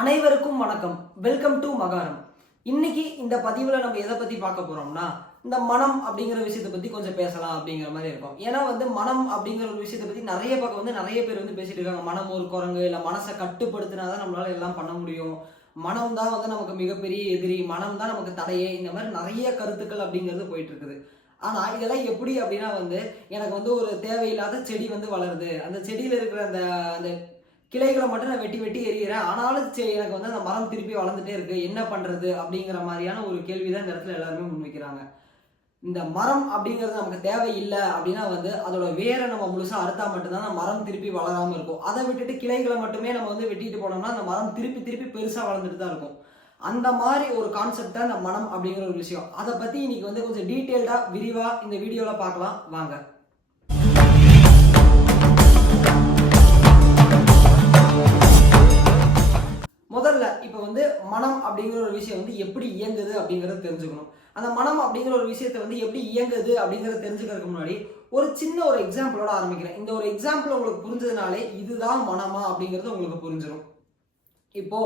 அனைவருக்கும் வணக்கம். Welcome to மகாரம். இன்னைக்கு இந்த பதிவுல நம்ம எதை பத்தி பார்க்க போறோம்னா, இந்த மனம் அப்படிங்கிற விஷயத்தை பத்தி கொஞ்சம் பேசலாம் அப்படிங்கிற மாதிரி இருக்கும். ஏன்னா மனம் அப்படிங்கிற ஒரு விஷயத்தை பத்தி நிறைய பக்கம் நிறைய பேர் பேசிட்டு இருக்காங்க. மனம் ஒரு குரங்கு, இல்ல மனசை கட்டுப்படுத்தினாதான் நம்மளால எல்லாம் பண்ண முடியும். மனம் தான் நமக்கு மிகப்பெரிய எதிரி, மனம் தான் நமக்கு தடையே, இந்த மாதிரி நிறைய கருத்துக்கள் அப்படிங்கிறது போயிட்டு இருக்குது. ஆனா இதெல்லாம் எப்படி அப்படின்னா எனக்கு ஒரு தேவையில்லாத செடி வளருது. அந்த செடியில இருக்கிற அந்த அந்த கிளைகளை மட்டும் நான் வெட்டி வெட்டி எறிகிறேன். ஆனாலும் எனக்கு அந்த மரம் திருப்பி வளர்ந்துட்டே இருக்கு, என்ன பண்றது அப்படிங்கிற மாதிரியான ஒரு கேள்விதான் இந்த இடத்துல எல்லாருமே முன்வைக்கிறாங்க. இந்த மரம் அப்படிங்கிறது நமக்கு தேவையில்லை அப்படின்னா அதோட வேரை நம்ம முழுசா அறுத்தா மட்டும்தான் அந்த மரம் திருப்பி வளராம இருக்கும். அதை விட்டுட்டு கிளைகளை மட்டுமே நம்ம வெட்டிட்டு போனோம்னா அந்த மரம் திருப்பி திருப்பி பெருசா வளர்ந்துட்டு தான் இருக்கும். அந்த மாதிரி ஒரு கான்செப்ட் தான் இந்த மனம் அப்படிங்கிற ஒரு விஷயம். அதை பத்தி இன்னைக்கு கொஞ்சம் டீட்டெயில்டா விரிவா இந்த வீடியோல பார்க்கலாம் வாங்க. முதல்ல இப்ப மனம் அப்படிங்கிற ஒரு விஷயம் எப்படி இயங்குது அப்படிங்கறத தெரிஞ்சுக்கணும். அந்த மனம் அப்படிங்கிற ஒரு விஷயத்தை எப்படி இயங்குது அப்படிங்கறத தெரிஞ்சுக்கிறதுக்கு முன்னாடி ஒரு சின்ன ஒரு எக்ஸாம்பிளோட ஆரம்பிக்கிறேன். இந்த ஒரு எக்ஸாம்பிள் உங்களுக்கு புரிஞ்சதுனாலே இதுதான் மனமா அப்படிங்கிறது உங்களுக்கு புரிஞ்சிடும். இப்போ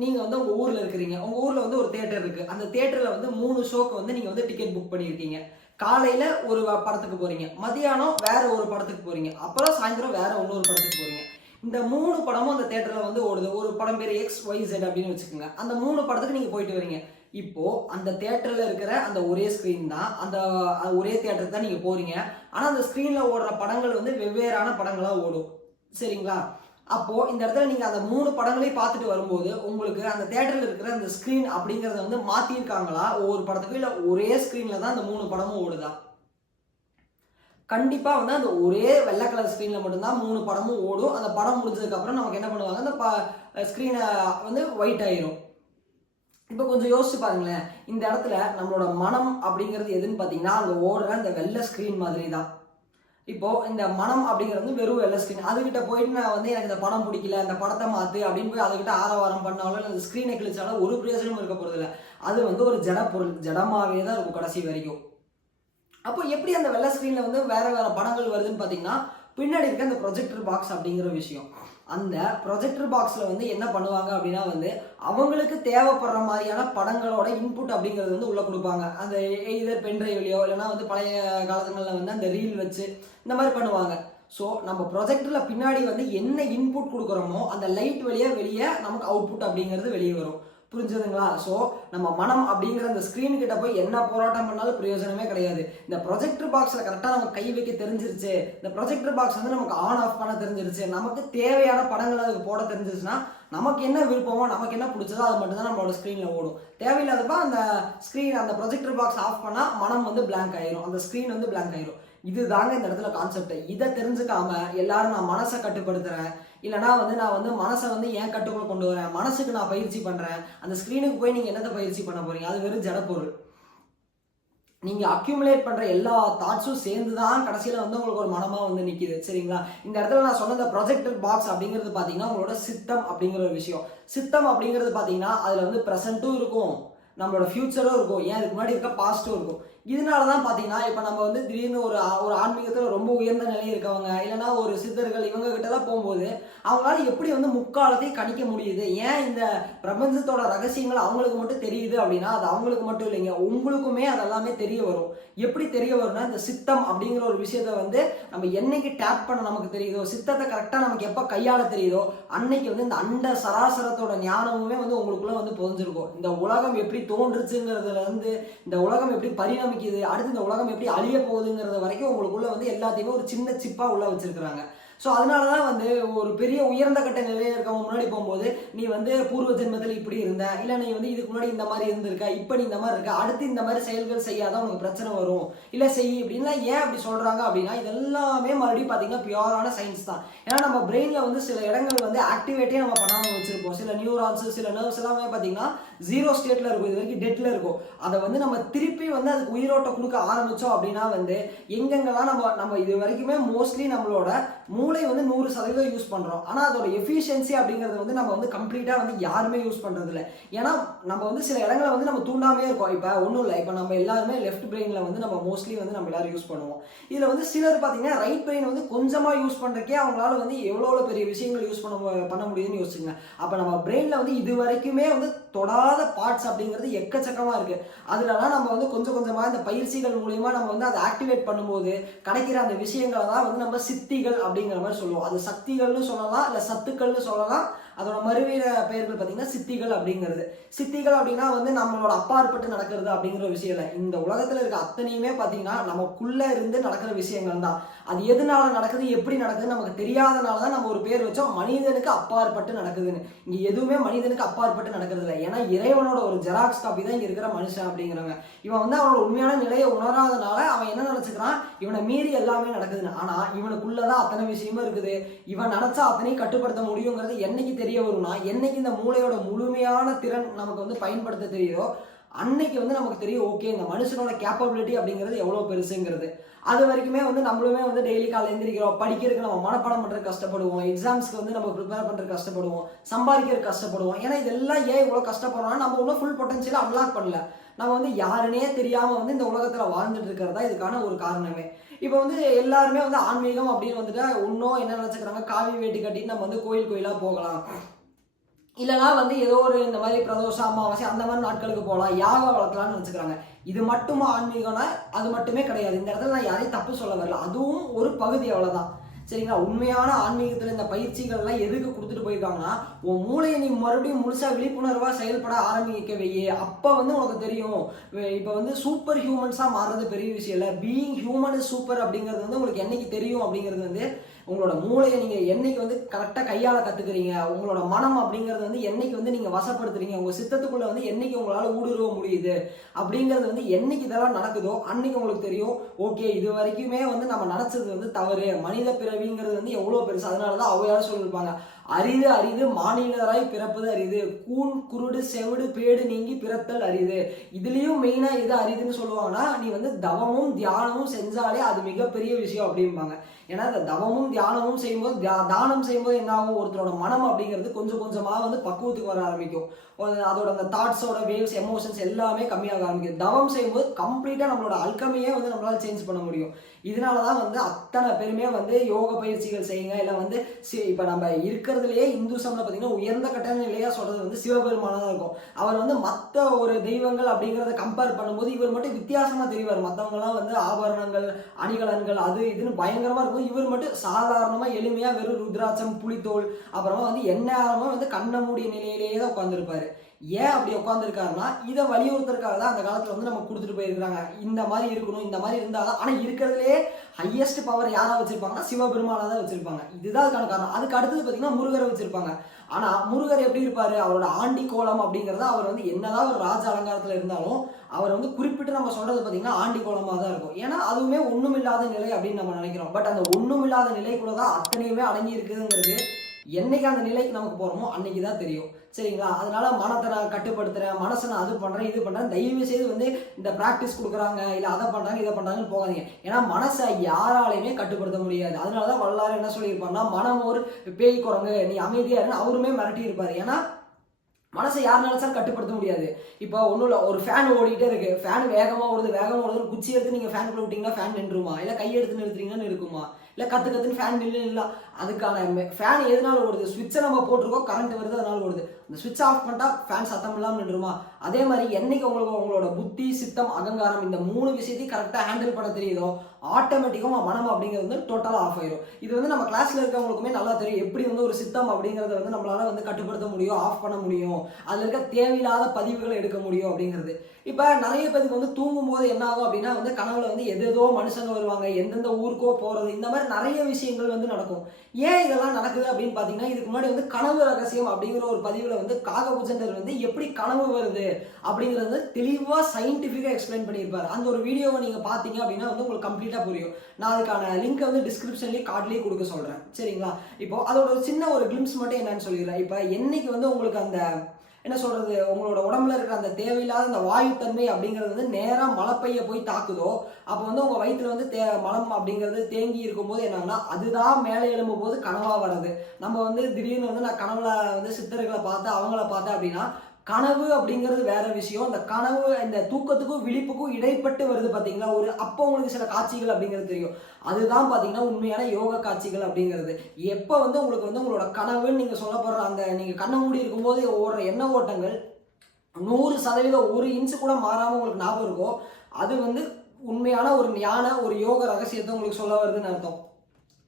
நீங்க உங்க ஊர்ல இருக்கிறீங்க. உங்க ஊர்ல ஒரு தியேட்டர் இருக்கு. அந்த தியேட்டர்ல 3 ஷோக்கு நீங்க டிக்கெட் புக் பண்ணிருக்கீங்க. காலையில ஒரு படத்துக்கு போறீங்க, மதியானம் வேற ஒரு படத்துக்கு போறீங்க, அப்புறம் சாயந்தரம் வேற இன்னொரு படத்துக்கு போறீங்க. இந்த 3 படமும் அந்த தியேட்டர்ல ஓடுது. ஒரு படம் பேர் XYZ அப்படின்னு வச்சுக்கோங்க. அந்த 3 படத்துக்கு நீங்க போயிட்டு வரீங்க. இப்போ அந்த தியேட்டர்ல இருக்கிற அந்த ஒரே ஸ்கிரீன் தான், அந்த ஒரே தியேட்டருக்கு தான் நீங்க போறீங்க. ஆனா அந்த ஸ்கிரீன்ல ஓடுற படங்கள் வெவ்வேறான படங்களா ஓடும். சரிங்களா? அப்போ இந்த இடத்துல நீங்க அந்த 3 படங்களையும் பார்த்துட்டு வரும்போது உங்களுக்கு அந்த தியேட்டர்ல இருக்கிற அந்த ஸ்கிரீன் அப்படிங்கறத மாத்திருக்காங்களா ஒவ்வொரு படத்துக்கும், இல்ல ஒரே ஸ்கிரீன்ல தான் அந்த 3 படமும் ஓடுதா? கண்டிப்பா அந்த ஒரே வெள்ளை கலர் ஸ்கிரீன்ல மட்டும்தான் 3 படமும் ஓடும். அந்த படம் முடிஞ்சதுக்கு அப்புறம் நமக்கு என்ன பண்ணுவாங்க, அந்த ஸ்கிரீனை ஒயிட் ஆயிரும். இப்போ கொஞ்சம் யோசிச்சு பாருங்களேன். இந்த இடத்துல நம்மளோட மனம் அப்படிங்கிறது எதுன்னு பாத்தீங்கன்னா அங்க ஓடுற அந்த வெள்ளை ஸ்கிரீன் மாதிரி தான். இப்போ இந்த மனம் அப்படிங்கிறது வெறும் வெள்ளை ஸ்கிரீன். அதுகிட்ட போயிட்டு நான் எனக்கு இந்த படம் பிடிக்கல, இந்த படத்தை மாத்து அப்படின்னு போய் அதுகிட்ட ஆரவாரம் பண்ணாலும் அந்த ஸ்கிரீனை கிழிச்சாலும் ஒரு பிரயோஜனமும் இருக்க போறது இல்லை. அது ஒரு ஜட பொருள், ஜடமாகவே தான் இருக்கும் கடைசி வரைக்கும். அப்போ எப்படி அந்த வெள்ளை ஸ்கிரீன்ல வேற வேற படங்கள் வருதுன்னு பாத்தீங்கன்னா பின்னாடி இருக்க அந்த ப்ரொஜெக்டர் பாக்ஸ் அப்படிங்கிற விஷயம். அந்த ப்ரொஜெக்டர் பாக்ஸ்ல என்ன பண்ணுவாங்க அப்படின்னா அவங்களுக்கு தேவைப்படுற மாதிரியான படங்களோட இன்புட் அப்படிங்கிறது உள்ள கொடுப்பாங்க. அந்த இதர் பென்ட்ரைவ்லையோ இல்லைன்னா பழைய காலங்கள்ல அந்த ரீல் வச்சு இந்த மாதிரி பண்ணுவாங்க. ஸோ நம்ம ப்ரொஜெக்டர்ல பின்னாடி என்ன இன்புட் கொடுக்குறோமோ அந்த லைட் வழியா வெளியே நமக்கு அவுட்புட் அப்படிங்கிறது வெளியே வரும். புரிஞ்சதுங்களா? ஸோ நம்ம மனம் அப்படிங்கிற அந்த ஸ்கிரீன் கிட்ட போய் என்ன போராட்டம் பண்ணாலும் பிரயோஜனமே கிடையாது. இந்த ப்ரொஜெக்டர் பாக்ஸ்ல கரெக்டா நம்ம கை வைக்க தெரிஞ்சிருச்சு, இந்த ப்ரொஜெக்டர் பாக்ஸ் நமக்கு ஆன் ஆஃப் பண்ண தெரிஞ்சிருச்சு, நமக்கு தேவையான படங்கள் அதுக்கு போட தெரிஞ்சிருச்சுன்னா நமக்கு என்ன விருப்பமோ நமக்கு என்ன பிடிச்சதோ அது மட்டும் தான் நம்மளோட ஸ்கிரீன்ல ஓடும். தேவையில்லாதப்ப அந்த ஸ்கிரீன் அந்த ப்ரொஜெக்டர் பாக்ஸ் ஆஃப் பண்ணா மனம் பிளாங்க் ஆயிரும், அந்த ஸ்கிரீன் பிளாங்க் ஆயிரும். இதுதாங்க இந்த இடத்துல கான்செப்ட். இதை தெரிஞ்சுக்காம எல்லாரும் நான் மனசை கட்டுப்படுத்துறேன், இல்லைனா நான் மனசை ஏன் கட்டுக்குள்ள கொண்டு வரேன், மனசுக்கு நான் பயிற்சி பண்றேன், அந்த ஸ்கிரீனுக்கு போய் நீங்க என்னத்தை பயிற்சி பண்ண போறீங்க? அது வெறும் ஜடப்பொருள். நீங்க அக்யூமுலேட் பண்ற எல்லா தாட்ஸும் சேர்ந்துதான் கடைசியில உங்களுக்கு ஒரு மனமா நிக்குது. சரிங்களா? இந்த இடத்துல நான் சொன்ன ப்ரொஜெக்டர் பாக்ஸ் அப்படிங்கிறது பாத்தீங்கன்னா உங்களோட சித்தம் அப்படிங்கிற ஒரு விஷயம். சித்தம் அப்படிங்கிறது பாத்தீங்கன்னா அதுல பிரசன்ட்டும் இருக்கும், நம்மளோட ஃபியூச்சரும் இருக்கும், ஏன் அதுக்கு முன்னாடி இருக்க பாஸ்டும் இருக்கும். இதனாலதான் பாத்தீங்கன்னா இப்ப நம்ம திடீர்னு ஒரு ஆன்மீகத்துல ரொம்ப உயர்ந்த நிலை இருக்கவங்க, இல்லைன்னா ஒரு சித்தர்கள் இவங்க கிட்டதான் போகும்போது அவங்களால எப்படி முக்காலத்தையும் கணிக்க முடியுது? ஏன் இந்த பிரபஞ்சத்தோட ரகசியங்கள் அவங்களுக்கு மட்டும் தெரியுது அப்படின்னா அது அவங்களுக்கு மட்டும் இல்லைங்க, உங்களுக்குமே அதெல்லாமே தெரிய வரும். எப்படி தெரிய வரும்னா இந்த சித்தம் அப்படிங்கிற ஒரு விஷயத்த நம்ம என்னைக்கு டேப் பண்ண நமக்கு தெரியுதோ, சித்தத்தை கரெக்டா நமக்கு எப்ப கையாள தெரியுதோ அன்னைக்கு இந்த அண்ட சராசரத்தோட ஞானமுமே உங்களுக்குள்ள புரிஞ்சிருக்கும். இந்த உலகம் எப்படி தோன்றுச்சுங்கிறதுல இந்த உலகம் எப்படி பரிணாம அடுத்து இந்த உலகம் எப்படி அழிய போகுதுங்கிறது வரைக்கும் உங்களுக்குள்ள எல்லாத்தையுமே ஒரு சின்ன சிப்பா உள்ள வச்சிருக்காங்க. ஸோ அதனாலதான் ஒரு பெரிய உயர்ந்த கட்ட நிலையில இருக்கவங்க முன்னாடி போகும்போது நீ பூர்வ ஜென்மத்தில் இப்படி இருந்த, இல்ல நீ இதுக்கு முன்னாடி இந்த மாதிரி இருந்திருக்க, இப்ப நீ இந்த மாதிரி இருக்க, அடுத்து இந்த மாதிரி செயல்கள் செய்யாதான் உனக்கு பிரச்சனை வரும், இல்ல செய் அப்படின்னா ஏன் அப்படி சொல்றாங்க அப்படின்னா இதெல்லாமே மறுபடியும் பாத்தீங்கன்னா பியூரான சயின்ஸ் தான். ஏன்னா நம்ம பிரெயின்ல சில இடங்கள் ஆக்டிவேட்டே நம்ம பண்ணாம வச்சிருப்போம். சில நியூரான்ஸ் சில நர்வ்ஸ் எல்லாமே பாத்தீங்கன்னா 0 ஸ்டேட்ல இருக்கும், இது வரைக்கும் டெட்ல இருக்கும். அதை நம்ம திருப்பி அதுக்கு உயிரோட்டம் கொடுக்க ஆரம்பிச்சோம் அப்படின்னா எங்கெங்கெல்லாம் நம்ம இது வரைக்குமே மோஸ்ட்லி நம்மளோட மூளை வந்து 100% யூஸ் பண்றோம். ஆனா அதோட எஃபிஷியன்சி அப்படிங்கிறது வந்து நம்ம வந்து கம்ப்ளீட்டா வந்து யாருமே யூஸ் பண்றது இல்லை. ஏன்னா நம்ம வந்து சில இடங்களை வந்து நம்ம தூண்டாமே இருக்கோம். இப்போ ஒன்றும் இல்லை, இப்போ நம்ம எல்லாருமே லெஃப்ட் பிரெயின்ல வந்து நம்ம மோஸ்ட்லி வந்து நம்ம எல்லாரும் யூஸ் பண்ணுவோம். இதுல வந்து சிலர் பார்த்தீங்கன்னா ரைட் பிரெயின் வந்து கொஞ்சமா யூஸ் பண்றதுக்கே அவங்களால வந்து எவ்வளோ பெரிய விஷயங்கள் யூஸ் பண்ண முடியுதுன்னு யோசிச்சுங்க. அப்போ நம்ம பிரெயின்ல வந்து இது வரைக்குமே வந்து தொடாத பார்ட்ஸ் அப்படிங்கிறது எக்கச்சக்கமா இருக்கு. அதுலலாம் நம்ம வந்து கொஞ்சம் கொஞ்சமா இந்த பயிற்சிகள் மூலியமா நம்ம வந்து அதை ஆக்டிவேட் பண்ணும்போது கிடைக்கிற அந்த விஷயங்களை தான் வந்து நம்ம சித்திகள் அப்படிங்கிற மாதிரி சொல்லுவோம். அது சக்திகள்னு சொல்லலாம், இல்லை சத்துக்கள்னு சொல்லலாம். அதோட மறுவீர பெயர்கள் பார்த்தீங்கன்னா சித்திகள் அப்படிங்கிறது. சித்திகள் அப்படின்னா வந்து நம்மளோட அப்பாற்பட்டு நடக்கிறது அப்படிங்கிற விஷயம் இல்லை. இந்த உலகத்தில் இருக்க அத்தனையுமே பார்த்தீங்கன்னா நமக்குள்ள இருந்து நடக்கிற விஷயங்கள் தான். அது எதனால நடக்குது, எப்படி நடக்குதுன்னு நமக்கு தெரியாதனால தான் நம்ம ஒரு பேர் வச்சோம், மனிதனுக்கு அப்பாற்பட்டு நடக்குதுன்னு. இங்க எதுவுமே மனிதனுக்கு அப்பாற்பட்டு நடக்கிறது இல்லை. ஏன்னா இறைவனோட ஒரு ஜெராக்ஸ் காப்பி தான் இங்க இருக்கிற மனுஷன் அப்படிங்கிறவங்க. இவன் வந்து அவனோட உண்மையான நிலையை உணராதனால அவன் என்ன நினைச்சுக்கிறான், இவனை மீறி எல்லாமே நடக்குதுன்னு. ஆனா இவனுக்குள்ளதான் அத்தனை விஷயமும் இருக்குது. இவன் நினைச்சா அத்தனையும் கட்டுப்படுத்த முடியுங்கிறது என்னைக்கு தெரிய வரும்னா, என்னைக்கு இந்த மூளையோட முழுமையான திறன் நமக்கு வந்து பயன்படுத்த தெரியுதோ அன்னைக்கு வந்து நமக்கு தெரியும், ஓகே இந்த மனுஷனோட கேப்பபிலிட்டி அப்படிங்கிறது எவ்வளவு பெருசுங்கிறது. அது வரைக்குமே வந்து நம்மளுமே வந்து டெய்லி காலையில் எழுந்திரிக்கிறோம், படிக்கிறதுக்கு நம்ம மனப்பாடம் பண்றதுக்கு கஷ்டப்படுவோம், எக்ஸாம்ஸ்க்கு வந்து நம்ம ப்ரிப்பேர் பண்றதுக்கு கஷ்டப்படுவோம், சம்பாதிக்கிறதுக்கு கஷ்டப்படுவோம். ஏன்னா இதெல்லாம் ஏன் இவ்வளவு கஷ்டப்படுறோம்னா நம்ம இன்னும் ஃபுல் பொட்டன்ஷியல் அன்லாக் பண்ணல. நம்ம வந்து யாருன்னே தெரியாம வந்து இந்த உலகத்துல வாழ்ந்துட்டு இருக்கிறதா இதுக்கான ஒரு காரணமே. இப்போ வந்து எல்லாருமே வந்து ஆன்மீகம் அப்படின்னு வந்துட்டு இன்னும் என்ன நினைச்சுக்கிறாங்க, காவி வேட்டி கட்டிட்டு நம்ம வந்து கோயிலா போகலாம், இல்லைனா வந்து ஏதோ ஒரு இந்த மாதிரி பிரதோஷம் அமாவாசை அந்த மாதிரி நாட்களுக்கு போகலாம், யாகம் வளர்க்கலாம்னு நினச்சிக்கிறாங்க. இது மட்டுமா ஆன்மீகம்னா அது மட்டுமே கிடையாது. இந்த இடத்துல நான் யாரையும் தப்பு சொல்ல வரல, அதுவும் ஒரு பகுதி, அவ்வளோதான். சரிங்களா? உண்மையான ஆன்மீகத்தில் இந்த பயிற்சிகள்லாம் எதுக்கு கொடுத்துட்டு போயிருக்காங்கன்னா, உன் மூளையை நீ மறுபடியும் முழுசா விழிப்புணர்வா செயல்பட ஆரம்பிக்க வையே. அப்போ வந்து உனக்கு தெரியும். இப்போ வந்து சூப்பர் ஹியூமன்ஸா மாறுறது பெரிய விஷயம் இல்லை, பீயிங் ஹியூமன் இஸ் சூப்பர் அப்படிங்கிறது வந்து உங்களுக்கு என்னைக்கு தெரியும் அப்படிங்கிறது வந்து உங்களோட மூளையை நீங்க என்னைக்கு வந்து கரெக்டா கையாள கத்துக்கிறீங்க, உங்களோட மனம் அப்படிங்கிறது வந்து என்னைக்கு வந்து நீங்க வசப்படுத்துறீங்க, உங்க சித்தத்துக்குள்ள வந்து என்னைக்கு உங்களால ஊடுருவ முடியுது அப்படிங்கிறது வந்து என்னைக்கு இதெல்லாம் நடக்குதோ அன்னைக்கு உங்களுக்கு தெரியும், ஓகே இது வரைக்குமே வந்து நம்ம நினைச்சது வந்து தவறு, மனித பிறவிங்கிறது வந்து எவ்வளவு பெருசு. அதனாலதான் அவையாரும் சொல்லியிருப்பாங்க, அரிது அரிது மாநிலராய் பிறப்பது அரிது, கூன் குருடு செவிடு பேடு நீங்கி பிறத்தல் அரிது. இதுலயும் மெயினா எது அரிதுன்னு சொல்லுவாங்கன்னா, நீ வந்து தவமும் தியானமும் செஞ்சாலே அது மிகப்பெரிய விஷயம் அப்படிம்பாங்க. ஏன்னா இந்த தவமும் தியானமும் செய்யும்போது தானம் செய்யும்போது என்ன ஆகும், ஒருத்தரோட மனம் அப்படிங்கிறது கொஞ்சம் கொஞ்சமா வந்து பக்குவத்துக்கு வர ஆரம்பிக்கும். அதோட அந்த தாட்ஸோட வேவ்ஸ் எமோஷன்ஸ் எல்லாமே கம்மியாக ஆரம்பிக்கும். தவம் செய்யும்போது கம்ப்ளீட்டா நம்மளோட அல்கமையே வந்து நம்மளால சேஞ்ச் பண்ண முடியும். இதனாலதான் வந்து அத்தனை பேருமே வந்து யோக பயிற்சிகள் செய்யுங்க. இல்லை வந்து இப்ப நம்ம இருக்கிறதுலயே இந்துசம்ல பாத்தீங்கன்னா உயர்ந்த கட்ட நிலையா சொல்றது வந்து சிவபெருமானா தான் இருக்கும். அவர் வந்து மற்ற ஒரு தெய்வங்கள் அப்படிங்கிறத கம்பேர் பண்ணும்போது இவர் மட்டும் வித்தியாசமா தெரிவார். மற்றவங்க எல்லாம் வந்து ஆபரணங்கள் அணிகலன்கள் அது இதுன்னு பயங்கரமா இருக்கும், இவர் மட்டும் சாதாரணமா எளிமையா வெறும் ருத்ராட்சம் புலித்தோல் அப்புறமா வந்து எந்நேரமா வந்து கண்ண மூடிய நிலையிலேயே தான் உட்கார்ந்துருப்பாரு. ஏன் அப்படி உட்காந்துருக்காருன்னா, இதை வலியுறுத்துறதுக்காக தான் அந்த காலத்துல வந்து நம்ம கொடுத்துட்டு போயிருக்காங்க. இந்த மாதிரி இருக்கணும், இந்த மாதிரி இருந்தாதான். ஆனா இருக்கிறதுலே ஹையஸ்ட் பவர் யாரா வச்சிருப்பாங்கன்னா சிவபெருமானா தான் வச்சிருப்பாங்க. இதுதான் அதுக்கான காரணம். அதுக்கு அடுத்தது பாத்தீங்கன்னா முருகரை வச்சிருப்பாங்க. ஆனா முருகர் எப்படி இருப்பாரு, அவரோட ஆண்டி கோலம் அப்படிங்கறத அவர் வந்து என்னதான் ஒரு ராஜ அலங்காரத்துல இருந்தாலும் அவர் வந்து குறிப்பிட்டு நம்ம சொல்றது பாத்தீங்கன்னா ஆண்டி கோலமா தான் இருக்கும். ஏன்னா அதுவுமே ஒண்ணுமில்லாத நிலை அப்படின்னு நம்ம நினைக்கிறோம். பட் அந்த ஒண்ணுமில்லாத நிலைக்குள்ளதான் அத்தனையுமே அடங்கி இருக்குதுங்கிறது என்னைக்கு அந்த நிலைக்கு நமக்கு போறோமோ அன்னைக்குதான் தெரியும். சரிங்களா? அதனால மனத்தை நான் கட்டுப்படுத்துறேன், மனசை நான் அது பண்றேன் இது பண்றேன் தயவு செய்து வந்து இந்த பிராக்டிஸ் கொடுக்குறாங்க இல்ல அதை பண்றாங்க இதை பண்றாங்கன்னு போகாதீங்க. ஏன்னா மனசை யாராலையுமே கட்டுப்படுத்த முடியாது. அதனாலதான் வல்லாரும் என்ன சொல்லியிருப்பாங்கன்னா, மனம் ஒரு பேய் குரங்கு, நீ அமைதியா இருந்து அவருமே மிரட்டி இருப்பாரு. ஏன்னா மனசை யார் நினைச்சாலும் கட்டுப்படுத்த முடியாது. இப்போ ஒன்றும் இல்லை, ஒரு ஃபேன் ஓடிட்டே இருக்கு, ஃபேன் வேகமாக ஓடுது, குச்சி எடுத்து நீங்கள் ஃபேன் விட்டிங்கன்னா ஃபேன் நின்றுமா, இல்லை கையை எடுத்து நிறுத்துறீங்கன்னா இருக்குமா, இல்லை கத்துன்னு ஃபேன் நின்று அதுக்கான ஃபேன் எதனால ஓடுது, ஸ்விட்சை நம்ம போட்டிருக்கோம் கரண்ட் வருது அதனால ஓடுது. அந்த ஸ்விட்ச் ஆஃப் பண்ணிட்டா ஃபேன் சத்தம் இல்லாமல் நின்றுமா. அதே மாதிரி என்னைக்கு உங்களுக்கு உங்களோட புத்தி சித்தம் அகங்காரம் இந்த 3 விஷயத்தையும் கரெக்டாக ஹேண்டில் பண்ண தெரியுதோ ஆட்டோமேட்டிக்காக மனம் அப்படிங்கிறது வந்து டோட்டலாக ஆஃப் ஆயிரும். இது வந்து நம்ம கிளாஸ்ல இருக்கவங்களுக்குமே நல்லா தெரியும், எப்படி வந்து ஒரு சித்தம் அப்படிங்கிறத வந்து நம்மளால வந்து கட்டுப்படுத்த முடியும், ஆஃப் பண்ண முடியும், அதுல இருக்க தேவையில்லாத பதிவுகளை எடுக்க முடியும் அப்படிங்கிறது. இப்ப நிறைய பேருக்கு வந்து தூங்கும் போது என்ன ஆகும் அப்படின்னா வந்து கனவுல வந்து எதோ மனுஷங்க வருவாங்க, எந்தெந்த ஊருக்கோ போறது, இந்த மாதிரி நிறைய விஷயங்கள் வந்து நடக்கும். ஏன் இதெல்லாம் நடக்குது அப்படின்னு பாத்தீங்கன்னா, இதுக்கு முன்னாடி வந்து கனவு ரகசியம் அப்படிங்கிற ஒரு பதிவுல வந்து காகபூஜண்டர் வந்து எப்படி கனவு வருது அப்படிங்கிறது தெளிவா சயின்டிபிக்கா எக்ஸ்பிளைன் பண்ணியிருப்பாரு. அந்த ஒரு வீடியோவை நீங்க பாத்தீங்க அப்படின்னா வந்து உங்களுக்கு கம்ப்ளீட்டா புரியும். நான் அதுக்கான லிங்க் வந்து டிஸ்கிரிப்ஷன்லயே கார்ட்லயே கொடுக்க சொல்றேன். சரிங்களா? இப்போ அதோட ஒரு சின்ன ஒரு கிளிம்ஸ் மட்டும் என்னன்னு சொல்லிடுறேன். இப்ப என்னைக்கு வந்து உங்களுக்கு அந்த என்ன சொல்றது, உங்களோட உடம்புல இருக்கிற அந்த தேவையில்லாத அந்த வாயுத்தன்மை அப்படிங்கிறது வந்து நேரா மலப்பைய போய் தாக்குதோ, அப்போ வந்து உங்க வயிற்றுல வந்து மலம் அப்படிங்கிறது தேங்கி இருக்கும்போது என்னன்னா அதுதான் மேலே எழும்பும் போது கனவா வர்றது. நம்ம வந்து திடீர்னு வந்து நான் கனவுல வந்து சித்தர்களை பார்த்தேன் அவங்கள பார்த்தேன் அப்படின்னா, கனவு அப்படிங்கிறது வேற விஷயம். அந்த கனவு இந்த தூக்கத்துக்கும் விழிப்புக்கும் இடைப்பட்டு வருது பாத்தீங்களா, ஒரு அப்போ உங்களுக்கு சில காட்சிகள் அப்படிங்கிறது தெரியும். அதுதான் பாத்தீங்கன்னா உண்மையான யோக காட்சிகள் அப்படிங்கிறது. எப்ப வந்து உங்களுக்கு வந்து உங்களோட கனவுன்னு நீங்க சொல்லப்படுற அந்த நீங்க கண்ண மூடி இருக்கும்போது ஓடுற எண்ண ஓட்டங்கள் 100% 1 இன்ச்சு கூட மாறாம உங்களுக்கு ஞாபகம் இருக்கும், அது வந்து உண்மையான ஒரு ஞான ஒரு யோக ரகசியத்தை உங்களுக்கு சொல்ல வருதுன்னு அர்த்தம்.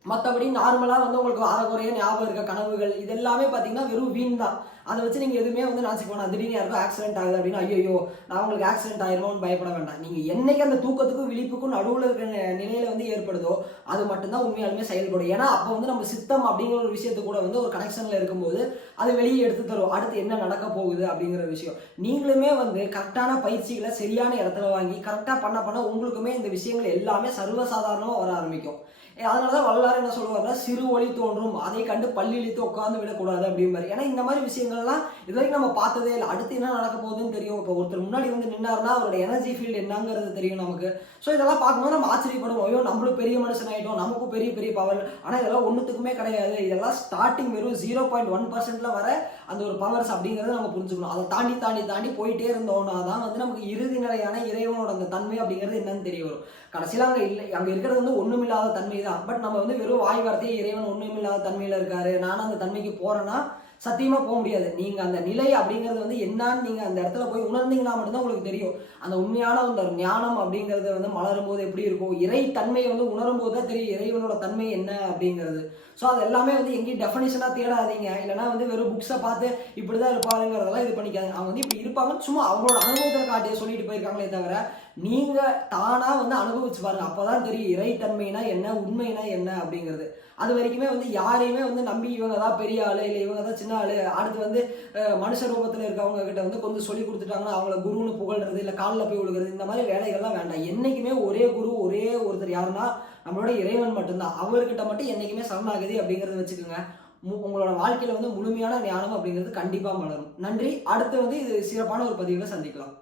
மற்றபடி நார்மலாக வந்து உங்களுக்கு அறகுறைய ஞாபகம் இருக்க கனவுகள் இது எல்லாமே பார்த்தீங்கன்னா வெறும் வீண் தான். அதை வச்சு நீங்கள் எதுவுமே வந்து நினச்சிக்க வேணாம். திடீர்னு யாருக்கும் ஆக்சிடென்ட் ஆகுது அப்படின்னா ஐயோ நான் உங்களுக்கு ஆக்சிடென்ட் ஆயிருமோன்னு பயப்பட வேண்டாம். நீங்கள் என்னைக்கு அந்த தூக்கத்துக்கும் விழிப்புக்கும் நடுவில் இருக்கிற நிலையில வந்து ஏற்படுதோ அது மட்டும்தான் உண்மையாலுமே செயல்படும். ஏன்னா அப்போ வந்து நம்ம சித்தம் அப்படிங்கிற ஒரு விஷயத்து கூட வந்து ஒரு கனெக்ஷனில் இருக்கும்போது அது வெளியே எடுத்து தரும் அடுத்து என்ன நடக்க போகுது அப்படிங்கிற விஷயம். நீங்களுமே வந்து கரெக்டான பயிற்சிகளை சரியான இடத்துல வாங்கி கரெக்டாக பண்ண உங்களுக்குமே இந்த விஷயங்கள் எல்லாமே சர்வசாதாரணமாக வர ஆரம்பிக்கும். அதனாலதான் வள்ளலார் என்ன சொல்லுவாருன்னா, சிறு ஒளி தோன்றும் அதை கண்டு பல்லிழித்து உட்கார்ந்து விடக்கூடாது அப்படிம்பாரு. ஏன்னா இந்த மாதிரி விஷயங்கள்லாம் இது வரைக்கும் நம்ம பார்த்ததே இல்லை. அடுத்து என்ன நடக்க போகுதுன்னு தெரியும். இப்போ ஒருத்தர் முன்னாடி வந்து நின்னாருன்னா அவரோட எனர்ஜி ஃபீல்டு என்னங்கிறது தெரியும் நமக்கு. ஸோ இதெல்லாம் பார்க்கும்போது நம்ம ஆச்சரியப்படுவோம், ஐயோ நம்மளும் பெரிய மனுஷன் ஆகிட்டோம், நமக்கும் பெரிய பெரிய பவர். ஆனால் இதெல்லாம் ஒன்றுத்துக்குமே கிடையாது. இதெல்லாம் ஸ்டார்டிங் வெறும் 0.1% வர அந்த ஒரு பவர்ஸ் அப்படிங்கிறத நம்ம புரிஞ்சுக்கணும். அதை தாண்டி தாண்டி தாண்டி போயிட்டே இருந்தோம்னா தான் வந்து நமக்கு இறுதி நிலையான இறைவனோட அந்த தன்மை அப்படிங்கிறது என்னன்னு தெரிய வரும். கடைசியில் அங்கே இல்லை, அங்கே இருக்கிறது வந்து ஒன்றுமில்லாத தன்மை தான். பட் நம்ம வந்து வெறும் வாய் வார்த்தையே இறைவன் ஒன்றுமில்லாத தன்மையில் இருக்காரு, நானும் அந்த தன்மைக்கு போறேன்னா சத்தியமா போக முடியாது. நீங்க அந்த நிலை அப்படிங்கிறது வந்து என்னன்னு நீங்க அந்த இடத்துல போய் உணர்ந்தீங்கன்னா மட்டும்தான் உங்களுக்கு தெரியும். அந்த உண்மையான அந்த ஞானம் அப்படிங்கறது வந்து மலரும் போது எப்படி இருக்கும், இறை தன்மையை வந்து உணரும் போது தான் தெரியும் இறைவனோட தன்மை என்ன அப்படிங்கிறது. ஸோ அது எல்லாமே வந்து எங்கேயும் டெஃபனிஷனா தேடாதீங்க. இல்லைன்னா வந்து வெறும் புக்ஸை பார்த்து இப்படிதான் இருப்பாருங்கிறதெல்லாம் இது பண்ணிக்காதீங்க. அவங்க வந்து இப்படி இருப்பாங்கன்னு சும்மா அவங்களோட அனுபவத்தை காட்டிய சொல்லிட்டு போயிருக்காங்களே தவிர நீங்க தானா வந்து அனுபவிச்சு பாருங்க. அப்பதான் தெரியும் இறைத்தன்மைனா என்ன, உண்மைனா என்ன அப்படிங்கிறது. அது வரைக்குமே வந்து யாரையுமே வந்து நம்பி இவங்க தான் பெரிய ஆளு இல்லை இவங்க தான் சின்ன ஆளு, அடுத்து வந்து மனுஷ ரூபத்தில் இருக்கவங்க கிட்ட வந்து கொஞ்சம் சொல்லி கொடுத்துட்டாங்கன்னா அவங்கள குருன்னு புகழ்றது இல்லை காலில் போய் விழுகிறது, இந்த மாதிரி வேலைகள்லாம் வேண்டாம். என்னைக்குமே ஒரே குரு ஒரே ஒருத்தர் யாருன்னா நம்மளோட இறைவன் மட்டும்தான். அவர்கிட்ட மட்டும் என்னைக்குமே சரணாகதி அப்படிங்கிறத வச்சுக்கோங்க. உங்களோட வாழ்க்கையில வந்து முழுமையான ஞானம் அப்படிங்கிறது கண்டிப்பா மலரும். நன்றி. அடுத்து வந்து இது சிறப்பான ஒரு பதிவுல சந்திக்கலாம்.